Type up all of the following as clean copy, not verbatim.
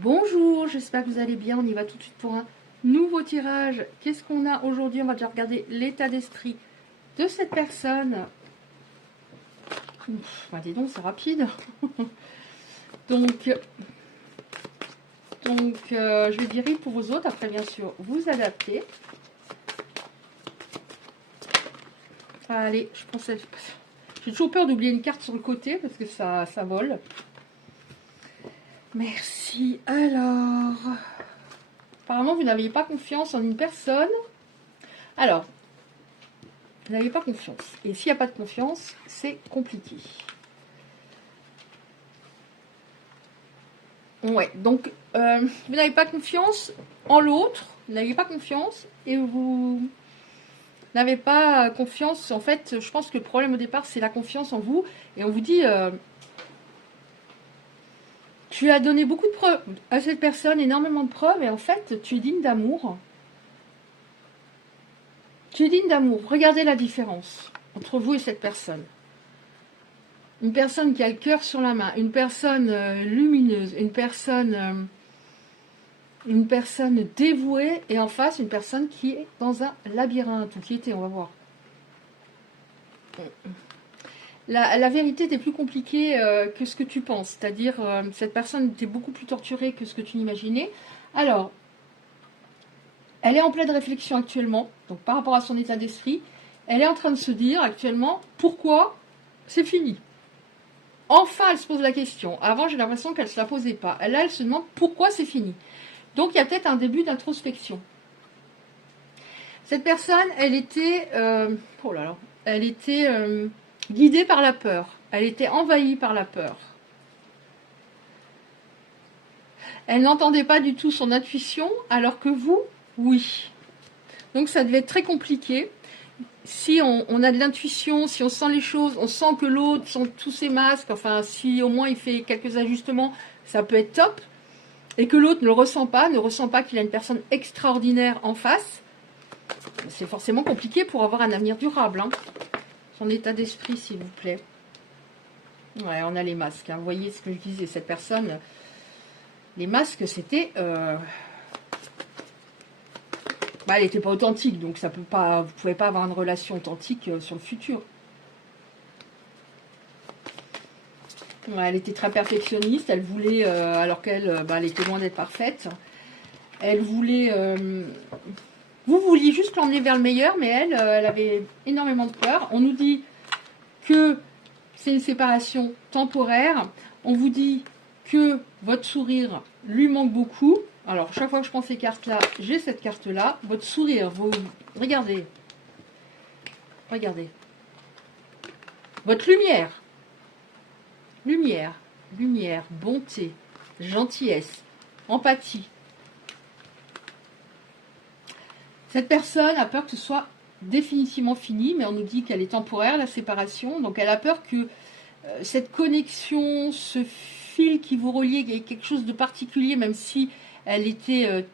Bonjour, j'espère que vous allez bien. On y va tout de suite pour un nouveau tirage. Qu'est-ce qu'on a aujourd'hui? On va déjà regarder l'état d'esprit de cette personne. Bah dis donc, c'est rapide. donc, je vais dire pour vos autres. Après, bien sûr, vous adaptez. Allez, je pensais... J'ai toujours peur d'oublier une carte sur le côté parce que ça vole. Merci. Alors... Apparemment, vous n'aviez pas confiance en une personne. Alors, vous n'avez pas confiance. Et s'il n'y a pas de confiance, c'est compliqué. Ouais, donc, vous n'avez pas confiance en l'autre, vous n'avez pas confiance, et vous n'avez pas confiance. En fait, je pense que le problème au départ, c'est la confiance en vous. Et on vous dit, tu as donné beaucoup de preuves à cette personne, énormément de preuves, et en fait, tu es digne d'amour. Tu es digne d'amour. Regardez la différence entre vous et cette personne. Une personne qui a le cœur sur la main, une personne lumineuse, une personne dévouée, et en face, une personne qui est dans un labyrinthe, ou qui était, on va voir. La vérité était plus compliquée que ce que tu penses, c'est-à-dire cette personne était beaucoup plus torturée que ce que tu n'imaginais. Alors, elle est en pleine réflexion actuellement, donc par rapport à son état d'esprit, elle est en train de se dire actuellement pourquoi c'est fini. Enfin, elle se pose la question. Avant, j'ai l'impression qu'elle ne se la posait pas. Là, elle se demande pourquoi c'est fini. Donc, il y a peut-être un début d'introspection. Cette personne, elle était, guidée par la peur. Elle était envahie par la peur. Elle n'entendait pas du tout son intuition, alors que vous, oui. Donc, ça devait être très compliqué. Si on a de l'intuition, si on sent les choses, on sent que l'autre sent tous ses masques, enfin, si au moins il fait quelques ajustements, ça peut être top. Et que l'autre ne le ressent pas qu'il a une personne extraordinaire en face, c'est forcément compliqué pour avoir un avenir durable. Hein. Son état d'esprit, s'il vous plaît. Ouais, on a les masques. Hein. Vous voyez ce que je disais, cette personne, les masques, c'était... elle n'était pas authentique, donc ça peut pas, vous ne pouvez pas avoir une relation authentique sur le futur. Ouais, elle était très perfectionniste, elle voulait, alors qu'elle elle était loin d'être parfaite, elle voulait... vous vouliez juste l'emmener vers le meilleur, mais elle avait énormément de peur. On nous dit que c'est une séparation temporaire. On vous dit que votre sourire lui manque beaucoup. Alors, chaque fois que je prends ces cartes-là, j'ai cette carte-là. Votre sourire, vous regardez. Regardez. Votre lumière. Lumière, lumière, bonté, gentillesse, empathie. Cette personne a peur que ce soit définitivement fini, mais on nous dit qu'elle est temporaire, la séparation. Donc, elle a peur que cette connexion, ce fil qui vous reliait, il y ait quelque chose de particulier, même si elle était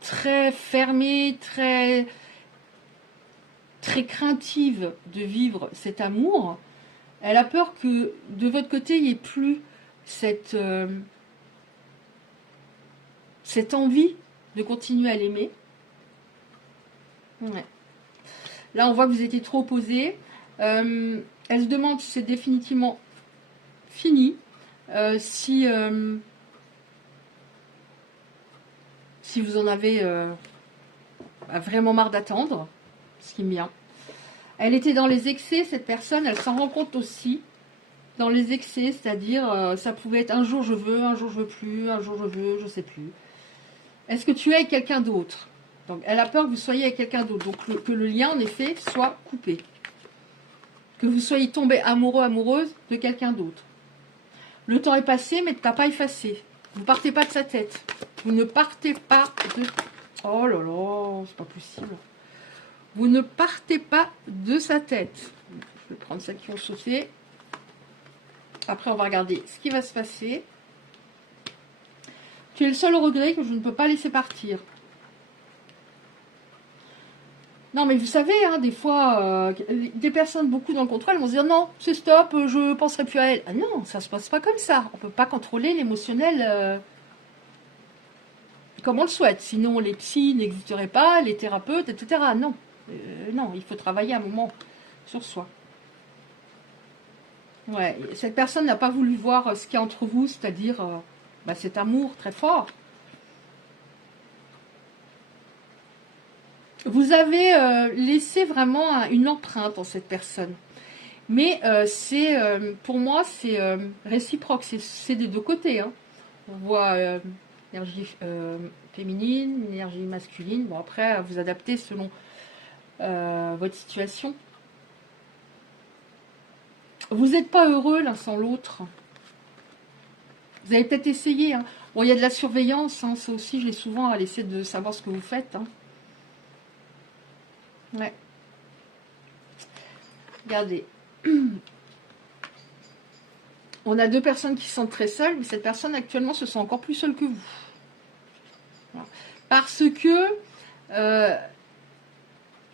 très fermée, très craintive de vivre cet amour. Elle a peur que de votre côté, il n'y ait plus cette envie de continuer à l'aimer. Ouais. Là, on voit que vous étiez trop opposés. Elle se demande si c'est définitivement fini. Si vous en avez vraiment marre d'attendre, ce qui est bien. Elle était dans les excès, cette personne, elle s'en rend compte aussi. Dans les excès, c'est-à-dire, ça pouvait être un jour je veux, un jour je veux plus, un jour je veux, je sais plus. Est-ce que tu es avec quelqu'un d'autre? Donc, elle a peur que vous soyez avec quelqu'un d'autre. Donc, que le lien, en effet, soit coupé. Que vous soyez tombé amoureux, amoureuse de quelqu'un d'autre. Le temps est passé, mais tu n'as pas effacé. Vous ne partez pas de sa tête. Vous ne partez pas de... Oh là là, c'est pas possible. Vous ne partez pas de sa tête. Je vais prendre celles qui ont sauté. Après, on va regarder ce qui va se passer. Tu es le seul regret que je ne peux pas laisser partir. Non, mais vous savez, hein, des fois, des personnes beaucoup dans le contrôle vont se dire non, c'est stop, je penserai plus à elle. Ah non, ça se passe pas comme ça. On peut pas contrôler l'émotionnel comme on le souhaite. Sinon, les psys n'existeraient pas, les thérapeutes, etc. Non, non, il faut travailler un moment sur soi. Ouais, cette personne n'a pas voulu voir ce qu'il y a entre vous, c'est-à-dire bah, cet amour très fort. Vous avez laissé vraiment une empreinte en cette personne. Mais pour moi, c'est réciproque, c'est des deux côtés. Hein. On voit énergie féminine, énergie masculine. Bon, après, vous adaptez selon votre situation. Vous n'êtes pas heureux l'un sans l'autre. Vous avez peut-être essayé. Hein. Bon, il y a de la surveillance, hein, ça aussi, j'ai souvent à essayer de savoir ce que vous faites. Hein. Ouais. Regardez. On a deux personnes qui sont très seules, mais cette personne actuellement se sent encore plus seule que vous. Voilà. Parce que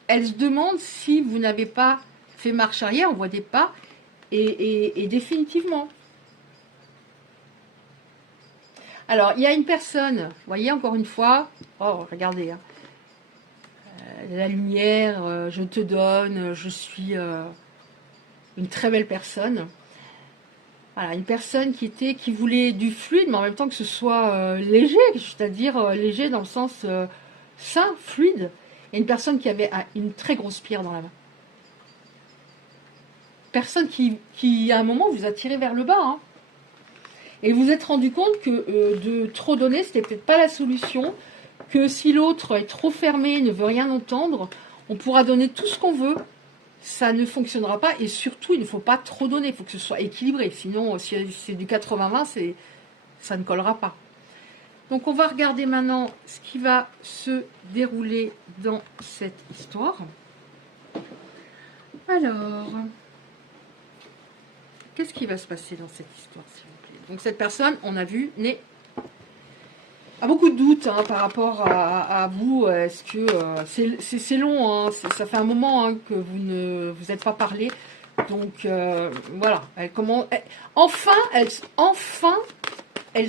elle se demande si vous n'avez pas fait marche arrière, on voit des pas, et définitivement. Alors, il y a une personne, vous voyez encore une fois, oh regardez, hein, la lumière, je te donne, je suis une très belle personne. Voilà, une personne qui voulait du fluide, mais en même temps que ce soit léger, c'est-à-dire léger dans le sens sain, fluide, et une personne qui avait une très grosse pierre dans la main. Personne qui à un moment vous a tiré vers le bas, hein. Et vous vous êtes rendu compte que de trop donner, c'était peut-être pas la solution, que si l'autre est trop fermé, ne veut rien entendre, on pourra donner tout ce qu'on veut, ça ne fonctionnera pas, et surtout il ne faut pas trop donner, il faut que ce soit équilibré, sinon si c'est du 80-20, ça ne collera pas. Donc on va regarder maintenant ce qui va se dérouler dans cette histoire. Alors, qu'est-ce qui va se passer dans cette histoire, s'il vous plaît? Donc cette personne, on a vu, a beaucoup de doutes hein, par rapport à vous. Est-ce que c'est long, hein, ça fait un moment hein, que vous ne vous êtes pas parlé. Donc voilà, enfin, elle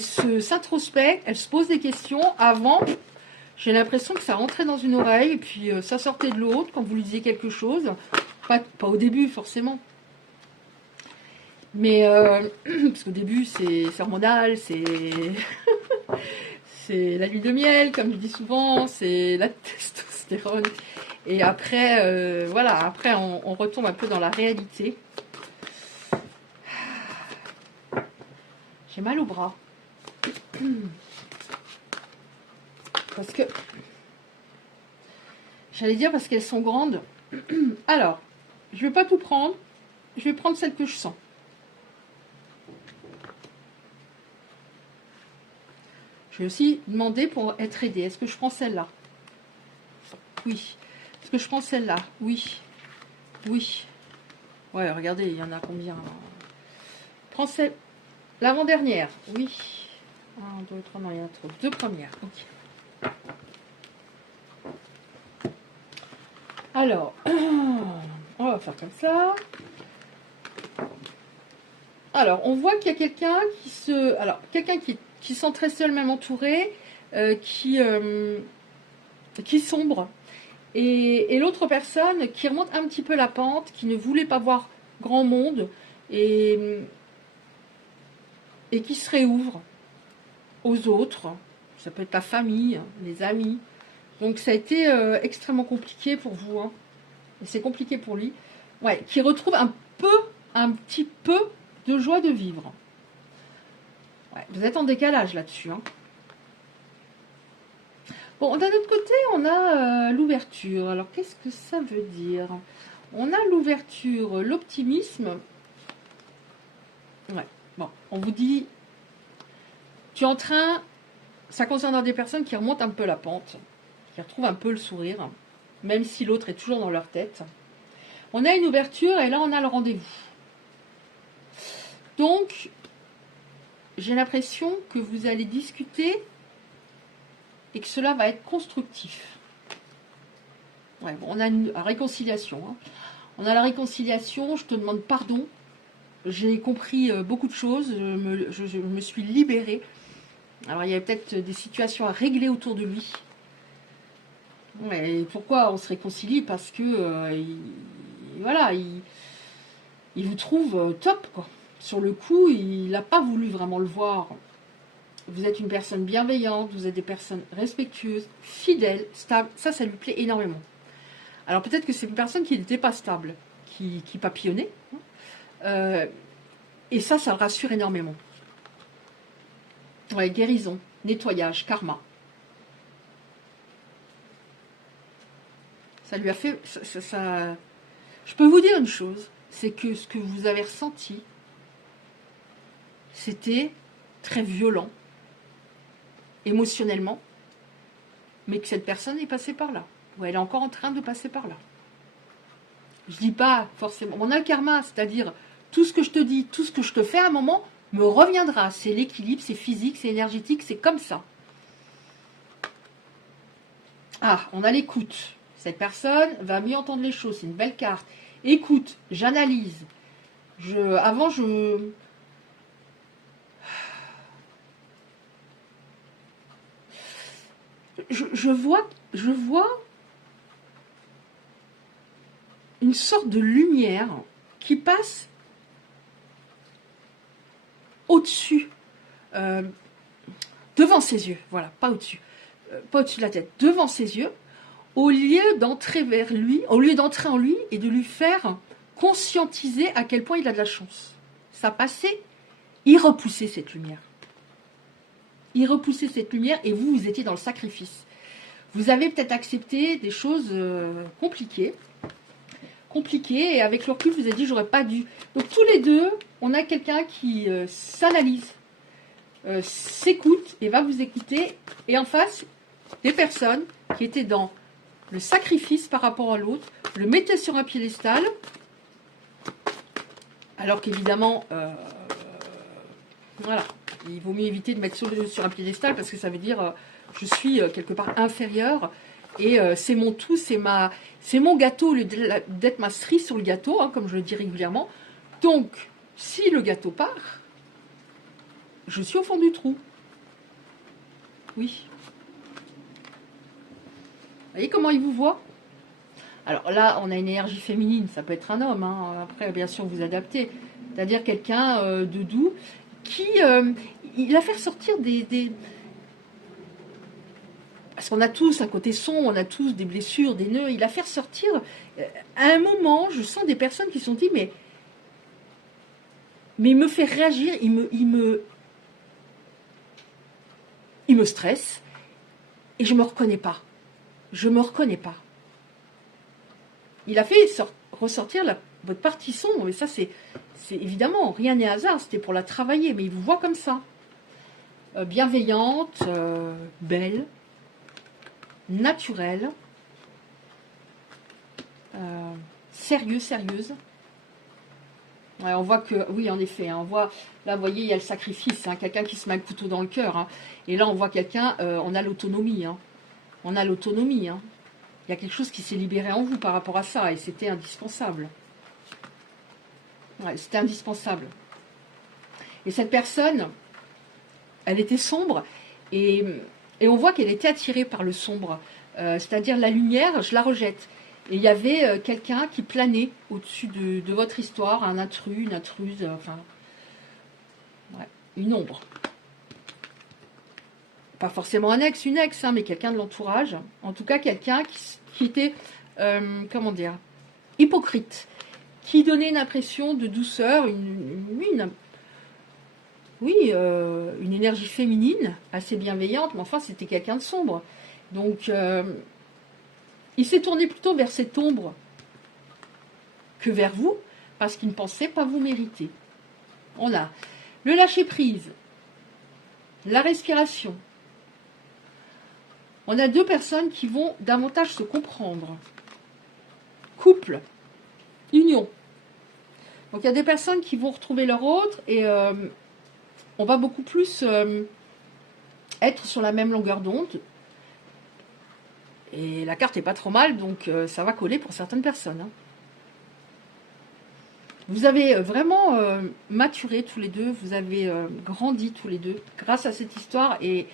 s'introspecte, elle se pose des questions. Avant, j'ai l'impression que ça rentrait dans une oreille et puis ça sortait de l'autre quand vous lui disiez quelque chose. Pas au début forcément. Mais parce qu'au début c'est hormonal, c'est c'est la lune de miel, comme je dis souvent, c'est la testostérone. Et après, voilà, après on retombe un peu dans la réalité. J'ai mal au bras. Parce que... J'allais dire parce qu'elles sont grandes. Alors, je ne vais pas tout prendre. Je vais prendre celle que je sens. Je vais aussi demander pour être aidée. Est-ce que je prends celle-là? Oui. Est-ce que je prends celle-là? Oui. Oui. Ouais, regardez, il y en a combien? Prends celle... L'avant-dernière. Oui. 1, 2, 3, non, il y en a trop. 2 premières. Ok. Alors, on va faire comme ça. Alors, on voit qu'il y a quelqu'un qui se... Alors, quelqu'un qui se sent très seul, même entouré, qui sombre. Et l'autre personne qui remonte un petit peu la pente, qui ne voulait pas voir grand monde, et qui se réouvre aux autres. Ça peut être la famille, les amis. Donc ça a été extrêmement compliqué pour vous. Hein. Et c'est compliqué pour lui. Ouais, qui retrouve un petit peu de joie de vivre. Ouais, vous êtes en décalage là-dessus. Hein. Bon, d'un autre côté, on a l'ouverture. Alors, qu'est-ce que ça veut dire? On a l'ouverture, l'optimisme. Ouais, bon, on vous dit, tu es en train, ça concerne des personnes qui remontent un peu la pente, qui retrouvent un peu le sourire, même si l'autre est toujours dans leur tête. On a une ouverture et là, on a le rendez-vous. Donc, j'ai l'impression que vous allez discuter et que cela va être constructif. Ouais, bon, on a une réconciliation. Hein. On a la réconciliation, je te demande pardon. J'ai compris beaucoup de choses, je me suis libérée. Alors, il y avait peut-être des situations à régler autour de lui. Ouais, et pourquoi on se réconcilie? Parce que, voilà, il vous trouve top, quoi. Sur le coup, il n'a pas voulu vraiment le voir. Vous êtes une personne bienveillante, vous êtes des personnes respectueuses, fidèles, stables. Ça lui plaît énormément. Alors peut-être que c'est une personne qui n'était pas stable, qui papillonnait. Et ça le rassure énormément. Ouais, guérison, nettoyage, karma. Ça lui a fait... Je peux vous dire une chose, c'est que ce que vous avez ressenti, c'était très violent, émotionnellement, mais que cette personne est passée par là, ou elle est encore en train de passer par là. Je dis pas forcément... On a le karma, c'est-à-dire tout ce que je te dis, tout ce que je te fais à un moment, me reviendra. C'est l'équilibre, c'est physique, c'est énergétique, c'est comme ça. Ah, on a l'écoute. Cette personne va mieux entendre les choses, c'est une belle carte. Écoute, j'analyse. Je vois une sorte de lumière qui passe au-dessus, devant ses yeux, voilà, pas au-dessus, pas au-dessus de la tête, devant ses yeux, au lieu d'entrer vers lui, au lieu d'entrer en lui et de lui faire conscientiser à quel point il a de la chance. Ça passait, il repoussait cette lumière. Il repoussait cette lumière et vous étiez dans le sacrifice. Vous avez peut-être accepté des choses compliquées, et avec le recul, vous avez dit, j'aurais pas dû. Donc tous les deux, on a quelqu'un qui s'analyse, s'écoute et va vous écouter. Et en face, des personnes qui étaient dans le sacrifice par rapport à l'autre, le mettaient sur un piédestal, alors qu'évidemment, voilà, il vaut mieux éviter de mettre sur un piédestal parce que ça veut dire je suis quelque part inférieur et c'est mon tout, c'est mon gâteau au lieu d'être ma cerise sur le gâteau, hein, comme je le dis régulièrement. Donc, si le gâteau part, je suis au fond du trou. Oui. Vous voyez comment il vous voit? Alors là, on a une énergie féminine, ça peut être un homme, hein. Après, bien sûr, vous adaptez. C'est-à-dire quelqu'un de doux qui... il va faire sortir des... Parce qu'on a tous un côté sombre, on a tous des blessures, des nœuds. Il va faire sortir... à un moment, je sens des personnes qui se sont dit, mais il me fait réagir, il me stresse, et je ne me reconnais pas. Je me reconnais pas. Il a fait ressortir votre partie sombre, mais ça c'est évidemment, rien n'est hasard, c'était pour la travailler, mais il vous voit comme ça. Bienveillante, belle, naturelle, sérieuse. Ouais, on voit que, oui en effet, hein, on voit, là vous voyez, il y a le sacrifice, hein, quelqu'un qui se met un couteau dans le cœur, hein, et là on voit quelqu'un, on a l'autonomie, hein, on a l'autonomie, hein. Il y a quelque chose qui s'est libéré en vous par rapport à ça, et c'était indispensable. Ouais, c'était indispensable. Et cette personne, elle était sombre, et on voit qu'elle était attirée par le sombre. C'est-à-dire la lumière, je la rejette. Et il y avait quelqu'un qui planait au-dessus de votre histoire, un intrus, une intruse, enfin... Ouais, une ombre. Pas forcément un ex, une ex, hein, mais quelqu'un de l'entourage. En tout cas, quelqu'un qui était, comment dire, hypocrite. Qui donnait une impression de douceur, une énergie féminine, assez bienveillante, mais enfin, c'était quelqu'un de sombre. Donc, il s'est tourné plutôt vers cette ombre que vers vous, parce qu'il ne pensait pas vous mériter. On a le lâcher-prise, la respiration. On a deux personnes qui vont davantage se comprendre. Couple, union. Donc il y a des personnes qui vont retrouver leur autre et on va beaucoup plus être sur la même longueur d'onde. Et la carte est pas trop mal, donc ça va coller pour certaines personnes. Hein. Vous avez vraiment maturé tous les deux, vous avez grandi tous les deux grâce à cette histoire. Et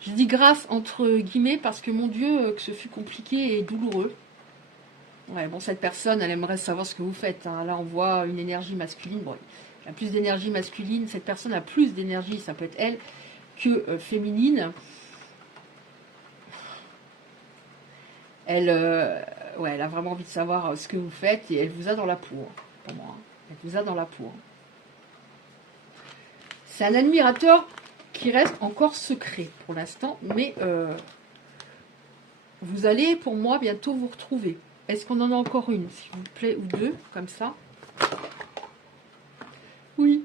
je dis grâce entre guillemets parce que mon Dieu, que ce fut compliqué et douloureux. Ouais, bon, cette personne, elle aimerait savoir ce que vous faites. Hein. Là, on voit une énergie masculine. Bon, il a plus d'énergie masculine. Cette personne a plus d'énergie, ça peut être elle, que féminine. Elle, ouais, elle a vraiment envie de savoir ce que vous faites et elle vous a dans la peau, hein, pour moi. Hein. Elle vous a dans la peau. Hein. C'est un admirateur qui reste encore secret pour l'instant, mais vous allez, pour moi, bientôt vous retrouver. Est-ce qu'on en a encore une, s'il vous plaît, ou deux, comme ça? Oui.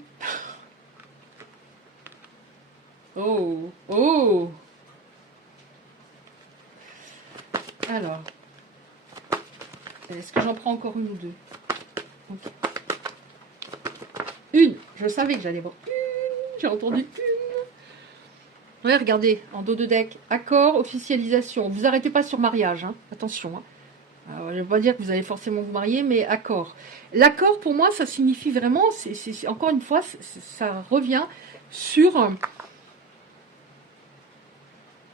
Oh, oh. Alors, est-ce que j'en prends encore une ou deux? Okay. Une. Je savais que j'allais voir une. J'ai entendu une. Ouais, regardez, en dos de deck. Accord, officialisation. Vous arrêtez pas sur mariage, hein. Attention. Hein. Alors, je ne vais pas dire que vous allez forcément vous marier, mais accord. L'accord, pour moi, ça signifie vraiment, encore une fois, ça revient sur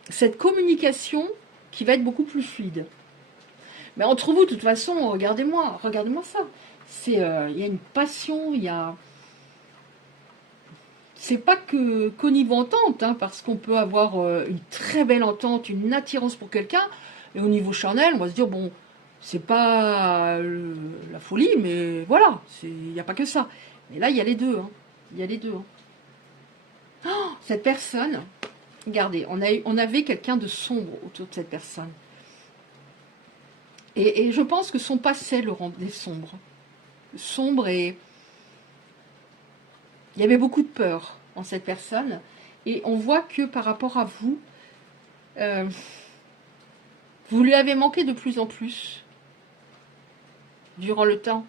cette communication qui va être beaucoup plus fluide. Mais entre vous, de toute façon, regardez-moi ça. Il y a une passion, il y a... C'est pas qu'au niveau entente, hein, parce qu'on peut avoir une très belle entente, une attirance pour quelqu'un, et au niveau charnel, on va se dire, bon, c'est pas la folie, mais voilà, il n'y a pas que ça. Mais là, il y a les deux. Hein. Il y a les deux. Hein. Oh, cette personne, regardez, on avait quelqu'un de sombre autour de cette personne. Et je pense que son passé le rendait sombre. Sombre et... Il y avait beaucoup de peur en cette personne. Et on voit que par rapport à vous, vous lui avez manqué de plus en plus durant le temps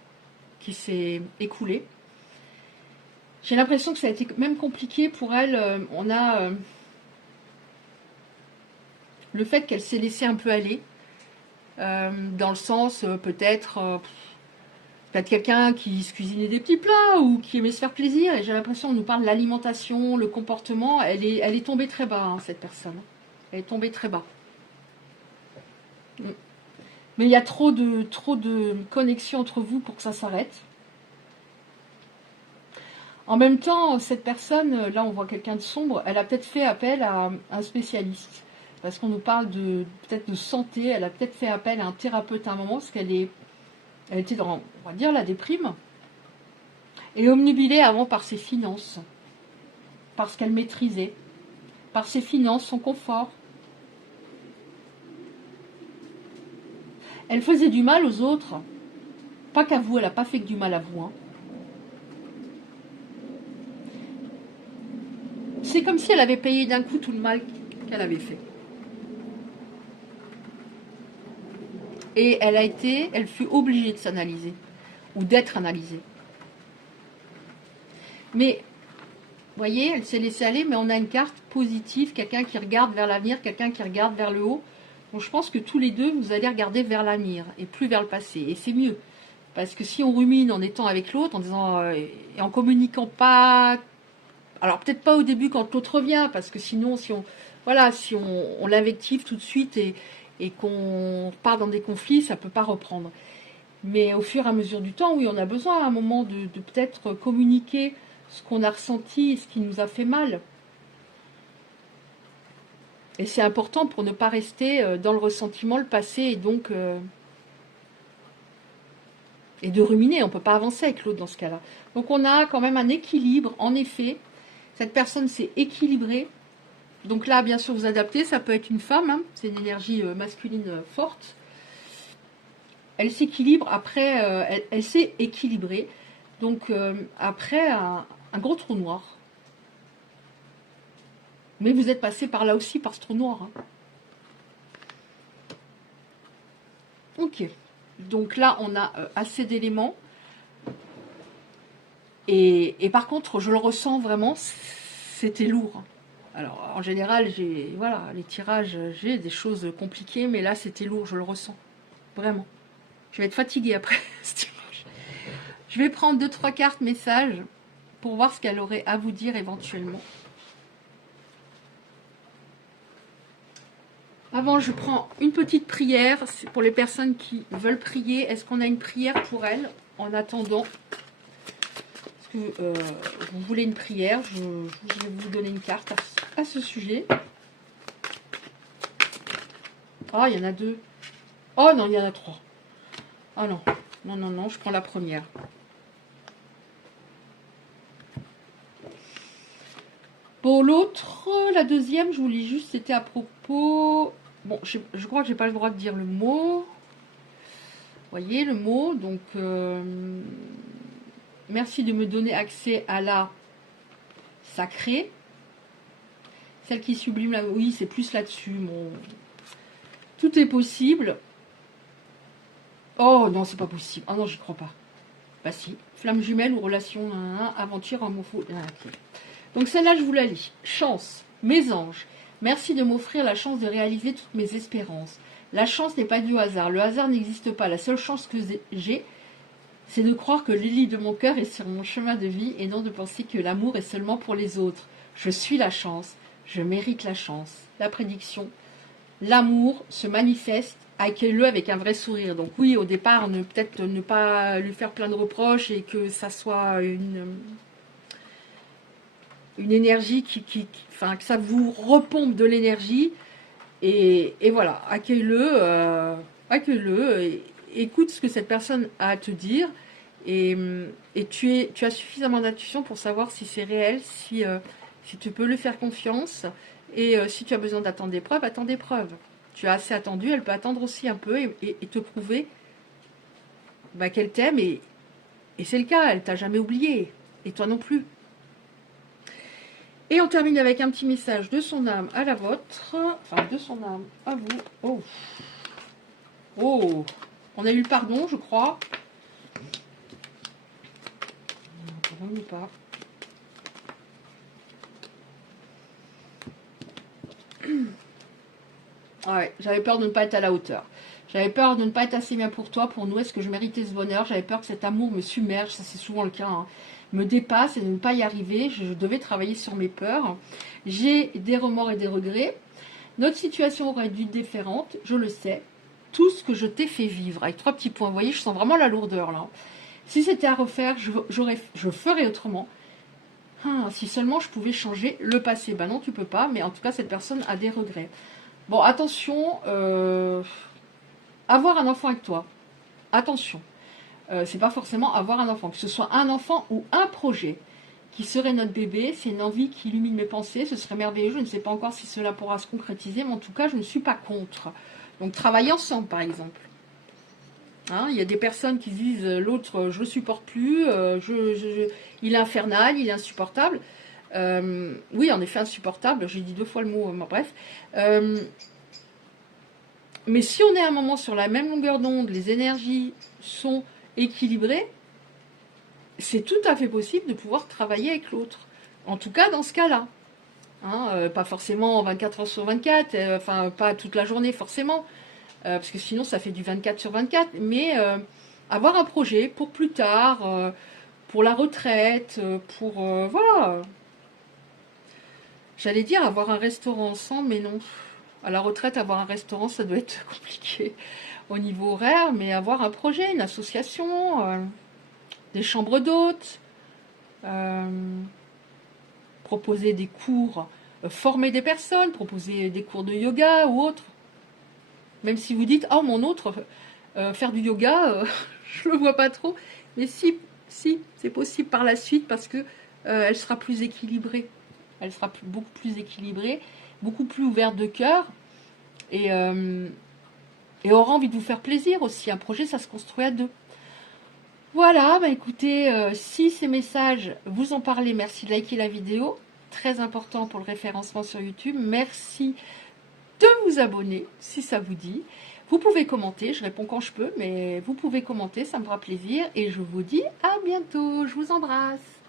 qui s'est écoulé. J'ai l'impression que ça a été même compliqué pour elle. On a le fait qu'elle s'est laissée un peu aller. Dans le sens, peut-être quelqu'un qui se cuisinait des petits plats ou qui aimait se faire plaisir. Et j'ai l'impression qu'on nous parle de l'alimentation, le comportement. Elle est tombée très bas, hein, cette personne. Elle est tombée très bas. Mais il y a trop de connexion entre vous pour que ça s'arrête. En même temps, cette personne, là on voit quelqu'un de sombre, elle a peut-être fait appel à un spécialiste. Parce qu'on nous parle peut-être de santé, elle a peut-être fait appel à un thérapeute à un moment, parce qu'elle était dans, on va dire, la déprime. Et omnubilée avant par ses finances. Parce qu'elle maîtrisait. Par ses finances, son confort. Elle faisait du mal aux autres. Pas qu'à vous, elle n'a pas fait que du mal à vous. Hein. C'est comme si elle avait payé d'un coup tout le mal qu'elle avait fait. Et elle fut obligée de s'analyser. Ou d'être analysée. Mais, vous voyez, elle s'est laissée aller, mais on a une carte positive, quelqu'un qui regarde vers l'avenir, quelqu'un qui regarde vers le haut. Donc je pense que tous les deux, vous allez regarder vers l'avenir et plus vers le passé. Et c'est mieux. Parce que si on rumine en étant avec l'autre, en disant et en communiquant pas, alors peut-être pas au début quand l'autre revient, parce que sinon si on l'invective tout de suite et qu'on part dans des conflits, ça peut pas reprendre. Mais au fur et à mesure du temps, oui, on a besoin à un moment de peut-être communiquer ce qu'on a ressenti, ce qui nous a fait mal. Et c'est important pour ne pas rester dans le ressentiment, le passé, et donc et de ruminer. On ne peut pas avancer avec l'autre dans ce cas-là. Donc on a quand même un équilibre, en effet. Cette personne s'est équilibrée. Donc là, bien sûr, vous adaptez. Ça peut être une femme. Hein, c'est une énergie masculine forte. Elle s'équilibre. Après, elle s'est équilibrée. Donc après, un gros trou noir. Mais vous êtes passé par là aussi, par ce trou noir. Hein. Ok. Donc là, on a assez d'éléments. Et par contre, je le ressens vraiment, c'était lourd. Alors, en général, voilà, les tirages, j'ai des choses compliquées, mais là, c'était lourd, je le ressens. Vraiment. Je vais être fatiguée après ce tirage. Je vais prendre 2-3 cartes messages pour voir ce qu'elle aurait à vous dire éventuellement. Avant, je prends une petite prière. C'est pour les personnes qui veulent prier. Est-ce qu'on a une prière pour elles en attendant? Est-ce que vous voulez une prière? Je vais vous donner une carte à ce sujet. Ah, il y en a 2. Oh non, il y en a 3. Ah non, non, non, non, je prends la première. Pour l'autre, la deuxième, je vous lis juste, c'était à propos... Bon, je crois que j'ai pas le droit de dire le mot. Vous voyez le mot, donc... merci de me donner accès à la sacrée. Celle qui sublime la... Oui, c'est plus là-dessus, mon... Tout est possible. Oh non, c'est pas possible. Ah non, j'y crois pas. Bah si. Flamme jumelle ou relation, aventure, amoureux. Okay. Donc celle-là, je vous la lis. Chance, mes anges, merci de m'offrir la chance de réaliser toutes mes espérances. La chance n'est pas du hasard. Le hasard n'existe pas. La seule chance que j'ai, c'est de croire que l'élite de mon cœur est sur mon chemin de vie et non de penser que l'amour est seulement pour les autres. Je suis la chance. Je mérite la chance. La prédiction. L'amour se manifeste, accueille-le avec un vrai sourire. Donc oui, au départ, peut-être ne pas lui faire plein de reproches et que ça soit une énergie enfin, que ça vous repompe de l'énergie. Et voilà, accueille-le, écoute ce que cette personne a à te dire. Et tu as suffisamment d'intuition pour savoir si c'est réel, si tu peux lui faire confiance. Et si tu as besoin d'attendre des preuves, attends des preuves. Tu as assez attendu, elle peut attendre aussi un peu et te prouver qu'elle t'aime. Et c'est le cas, elle t'a jamais oublié. Et toi non plus. Et on termine avec un petit message de son âme à la vôtre. Enfin, de son âme à vous. Oh. Oh. On a eu le pardon, je crois. Non, pas. Ouais, j'avais peur de ne pas être à la hauteur. J'avais peur de ne pas être assez bien pour toi, pour nous. Est-ce que je méritais ce bonheur? J'avais peur que cet amour me submerge, ça c'est souvent le cas, hein, me dépasse et de ne pas y arriver. Je devais travailler sur mes peurs. J'ai des remords et des regrets. Notre situation aurait dû être différente, je le sais. Tout ce que je t'ai fait vivre, avec 3 petits points. Vous voyez, je sens vraiment la lourdeur là. Si c'était à refaire, je ferais autrement. Si seulement je pouvais changer le passé. Ben non, tu peux pas, mais en tout cas, cette personne a des regrets. Bon, attention, avoir un enfant avec toi, attention, c'est pas forcément avoir un enfant, que ce soit un enfant ou un projet qui serait notre bébé, c'est une envie qui illumine mes pensées, ce serait merveilleux, je ne sais pas encore si cela pourra se concrétiser, mais en tout cas, je ne suis pas contre. Donc, travailler ensemble, par exemple. Hein, il y a des personnes qui disent, l'autre, je ne le supporte plus, il est infernal, il est insupportable. Oui, en effet, insupportable, j'ai dit 2 fois le mot, bref. Mais si on est à un moment sur la même longueur d'onde, les énergies sont équilibrées, c'est tout à fait possible de pouvoir travailler avec l'autre. En tout cas, dans ce cas-là. Hein, pas forcément 24 heures sur 24, enfin, pas toute la journée forcément, parce que sinon ça fait du 24 sur 24, mais avoir un projet pour plus tard, pour la retraite, pour... voilà. J'allais dire avoir un restaurant ensemble, mais non. À la retraite, avoir un restaurant, ça doit être compliqué au niveau horaire, mais avoir un projet, une association, des chambres d'hôtes, proposer des cours, former des personnes, proposer des cours de yoga ou autre. Même si vous dites, oh mon autre, faire du yoga, je ne le vois pas trop, mais si, c'est possible par la suite parce que elle sera plus équilibrée. Elle sera beaucoup plus équilibrée, beaucoup plus ouverte de cœur et aura envie de vous faire plaisir aussi. Un projet, ça se construit à 2. Voilà, écoutez, si ces messages vous en parlez, merci de liker la vidéo. Très important pour le référencement sur YouTube. Merci de vous abonner si ça vous dit. Vous pouvez commenter, je réponds quand je peux, mais vous pouvez commenter, ça me fera plaisir. Et je vous dis à bientôt, je vous embrasse.